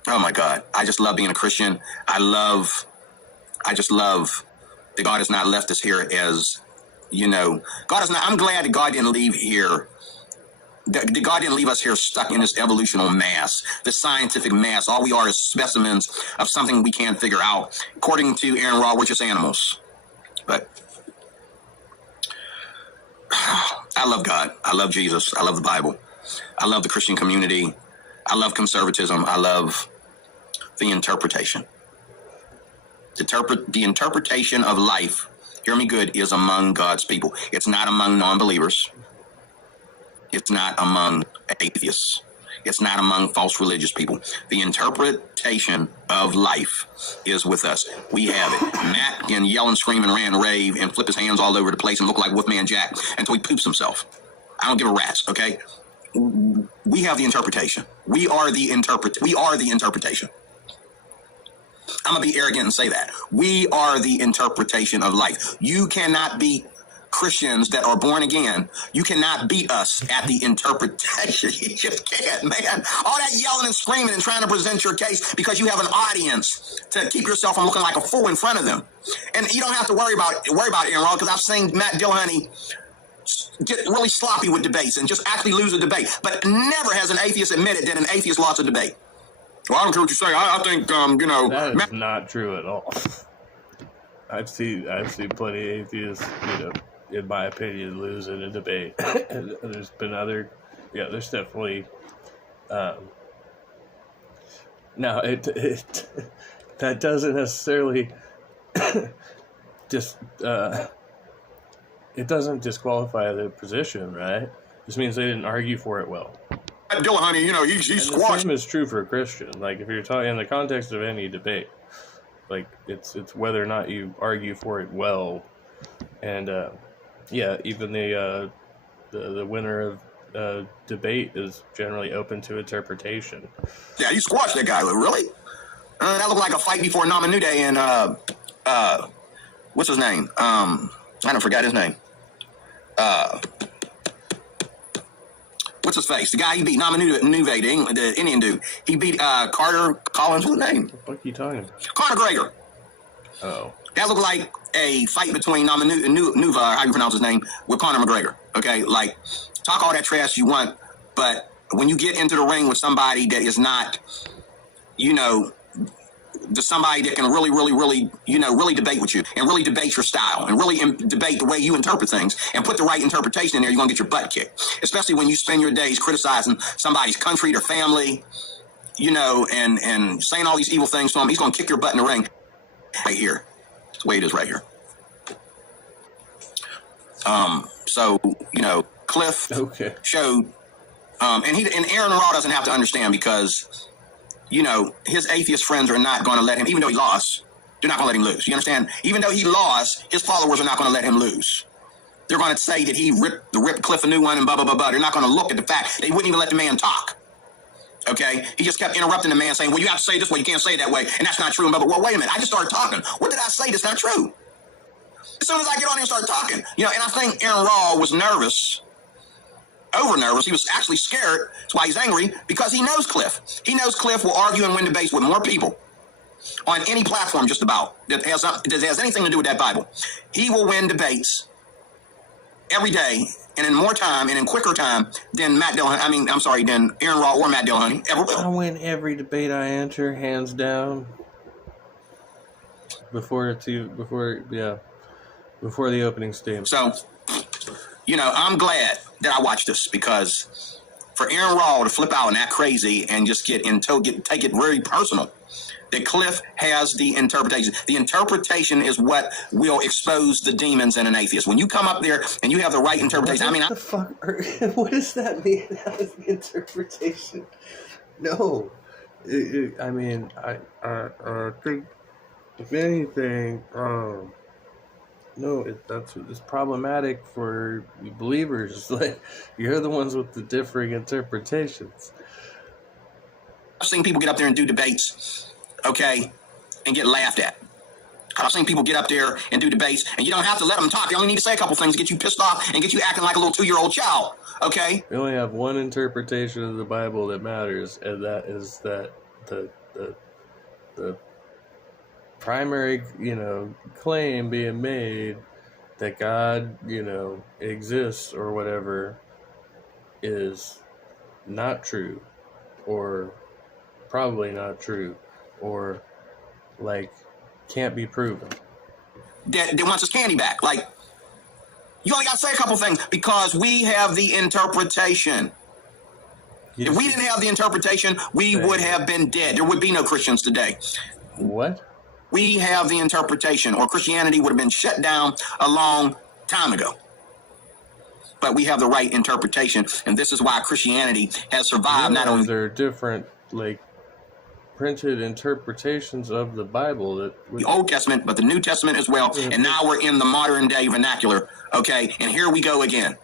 Oh, my God. I just love being a Christian. I just love that God has not left us here as... God is not. I'm glad that God didn't leave here. That God didn't leave us here stuck in this evolutional mass, this scientific mass. All we are is specimens of something we can't figure out. According to Aaron Raw, we're just animals. But I love God. I love Jesus. I love the Bible. I love the Christian community. I love conservatism. I love the interpretation. The interpretation of life. Hear me good, is among God's people. It's not among non-believers. It's not among atheists. It's not among false religious people. The interpretation of life is with us. We have it. Matt can yell and scream and rant and rave and flip his hands all over the place and look like Wolfman Jack until he poops himself. I don't give a rat's, okay? We have the interpretation. We are the interpretation. I'm going to be arrogant and say that. We are the interpretation of life. You cannot be Christians that are born again. You cannot beat us at the interpretation. You just can't, man. All that yelling and screaming and trying to present your case because you have an audience to keep yourself from looking like a fool in front of them. And you don't have to worry about Aaron Raw, because I've seen Matt Dillahunty get really sloppy with debates and just actually lose a debate. But never has an atheist admitted that an atheist lost a debate. Well, I don't care what you say. I think, that is not true at all. I've seen plenty of atheists, in my opinion, lose in a debate. And there's been there's definitely, now it that doesn't necessarily just, it doesn't disqualify the position, right? This means they didn't argue for it well. Dillahunty, he's squashed. The same is true for a Christian. Like, if you're talking in the context of any debate, like, it's whether or not you argue for it well. And even the winner of debate is generally open to interpretation. Yeah, you squashed that guy. Really? That looked like a fight before Namanude and what's his name? I don't forget his name. What's his face? The guy he beat, Namanude, the Indian dude. He beat Carter Collins. What's his name? What the fuck are you talking about? Conor McGregor. Oh. That looked like a fight between Nuva, how you pronounce his name, with Conor McGregor. Okay, like, talk all that trash you want, but when you get into the ring with somebody that is not, somebody that can really, really, really, really debate with you and really debate your style and really debate the way you interpret things and put the right interpretation in there, you're going to get your butt kicked. Especially when you spend your days criticizing somebody's country, their family, and saying all these evil things to him. He's going to kick your butt in the ring right here. That's the way it is right here. So, Cliff showed, and Aaron Raw doesn't have to understand because, his atheist friends are not going to let him, even though he lost, they're not going to let him lose. You understand? Even though he lost, his followers are not going to let him lose. They're going to say that he ripped Cliff a new one and blah, blah, blah, blah. They're not going to look at the fact. They wouldn't even let the man talk. Okay? He just kept interrupting the man saying, well, you have to say it this way. You can't say it that way. And that's not true. And blah, blah. Well, wait a minute. I just started talking. What did I say that's not true? As soon as I get on here and start talking, and I think Aaron Raw was nervous. Over nervous. He was actually scared. That's why he's angry, because he knows Cliff. He knows Cliff will argue and win debates with more people on any platform just about that has anything to do with that Bible. He will win debates every day and in more time and in quicker time than than Aaron Raw or Matt Dillahunty ever will. I win every debate I enter, hands down. Before the opening statement. So, I'm glad that I watched this, because for Aaron Raw to flip out and act crazy and just take it very personal, that Cliff has the interpretation. The interpretation is what will expose the demons in an atheist. When you come up there and you have the right interpretation, what does that mean? How is the interpretation? No, I think if anything, no, it's problematic for believers. Like, you're the ones with the differing interpretations. I've seen people get up there and do debates, okay, and get laughed at. I've seen people get up there and do debates, and you don't have to let them talk. They only need to say a couple things to get you pissed off and get you acting like a little 2-year-old child, okay? We only have one interpretation of the Bible that matters, and that is that the primary, claim being made that God, exists or whatever is not true, or probably not true, or can't be proven. That wants his candy back. Like, you only got to say a couple things because we have the interpretation. Yes. If we didn't have the interpretation, we would have been dead. There would be no Christians today. What? We have the interpretation, or Christianity would have been shut down a long time ago. but we have the right interpretation, and this is why Christianity has survived. Not only there are different like printed interpretations of the Bible that the Old Testament, but the New Testament as well. And now we're in the modern day vernacular. Okay, and here we go again.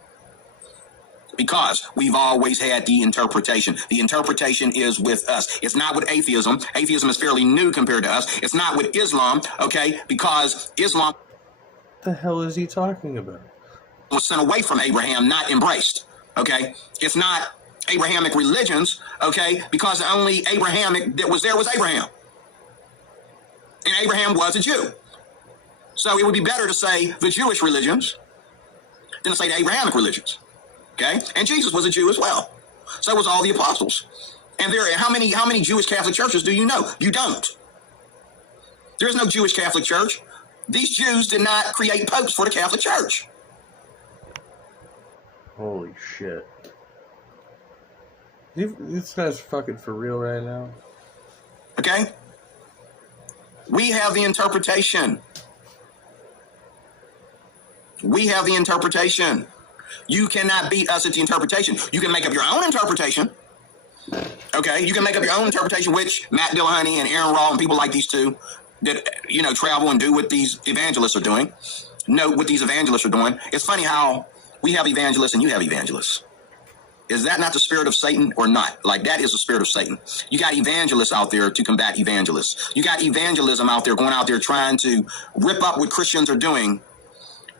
Because we've always had the interpretation. The interpretation is with us. It's not with atheism. Atheism is fairly new compared to us. It's not with Islam, okay? Because Islam, what the hell is he talking about? Was sent away from Abraham, not embraced, okay? It's not Abrahamic religions, okay? Because the only Abrahamic that was there was Abraham. And Abraham was a Jew. So it would be better to say the Jewish religions than to say the Abrahamic religions. Okay, and Jesus was a Jew as well. So was all the apostles. And how many Jewish Catholic churches do you know? You don't. There is no Jewish Catholic church. These Jews did not create popes for the Catholic Church. Holy shit! This guy's fucking for real right now. Okay, we have the interpretation. We have the interpretation. You cannot beat us at the interpretation. You can make up your own interpretation. Okay, you can make up your own interpretation, which Matt Dillahunty and Aaron Raw and people like these two that, you know, travel and do what these evangelists are doing. Note what these evangelists are doing. It's funny how we have evangelists and you have evangelists. Is that not the spirit of Satan or not? Like, that is the spirit of Satan. You got evangelists out there to combat evangelists. You got evangelism out there going out there trying to rip up what Christians are doing.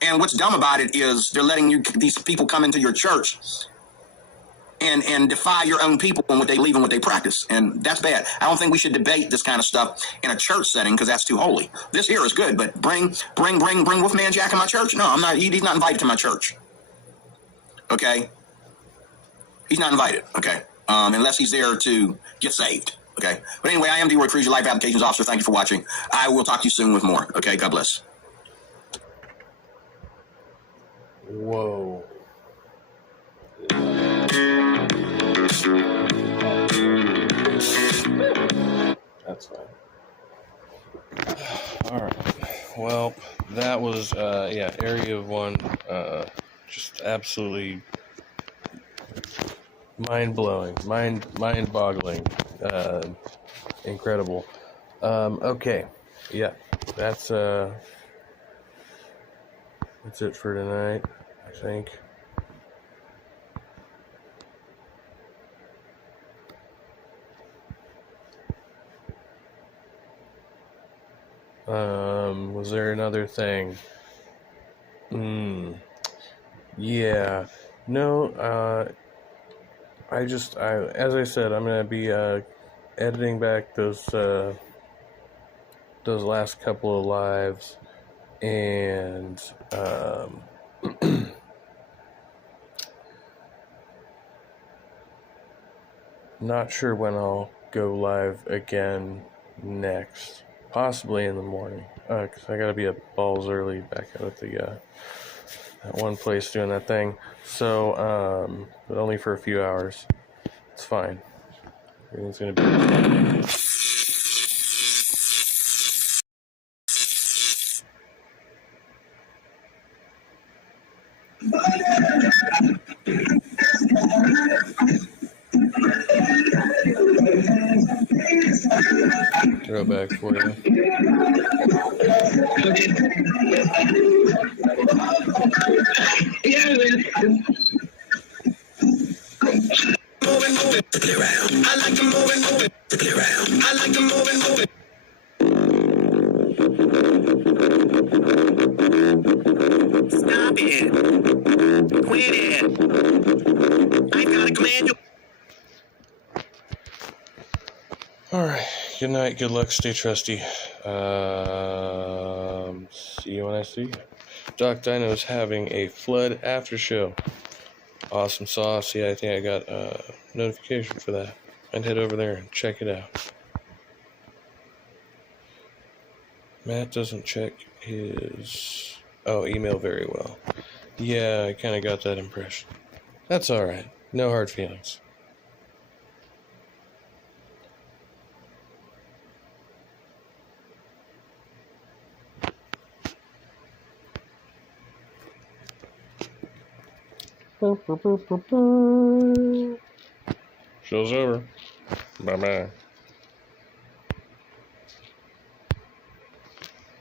And what's dumb about it is they're letting these people come into your church and defy your own people and what they believe and what they practice. And that's bad. I don't think we should debate this kind of stuff in a church setting because that's too holy. This here is good, but bring Wolfman Jack in my church? No, I'm not. He's not invited to my church. Okay? He's not invited. Okay? Unless he's there to get saved. Okay? But anyway, I am DeRoy Cruz, your Life Applications Officer. Thank you for watching. I will talk to you soon with more. Okay? God bless. Whoa. That's fine. Alright. Well, that was, Area of One. Just absolutely mind-blowing, mind-boggling, incredible. Okay. Yeah. That's it for tonight, I think. Was there another thing? Yeah. No, as I said, I'm gonna be editing back those last couple of lives, and not sure when I'll go live again next. Possibly in the morning, because I gotta be up balls early back out at the that one place doing that thing. So, but only for a few hours. It's fine. Everything's gonna be. Throw it back for you. I like to move it. I like to move it. Stop it. Quit it. I gotta command you. Alright, good night, good luck, stay trusty. See you when I see you. Doc Dino is having a flood after show. Awesome sauce. Yeah, I think I got a notification for that. I'd head over there and check it out. Matt doesn't check his email very well. Yeah, I kind of got that impression. That's alright. No hard feelings. Show's over. Bye bye.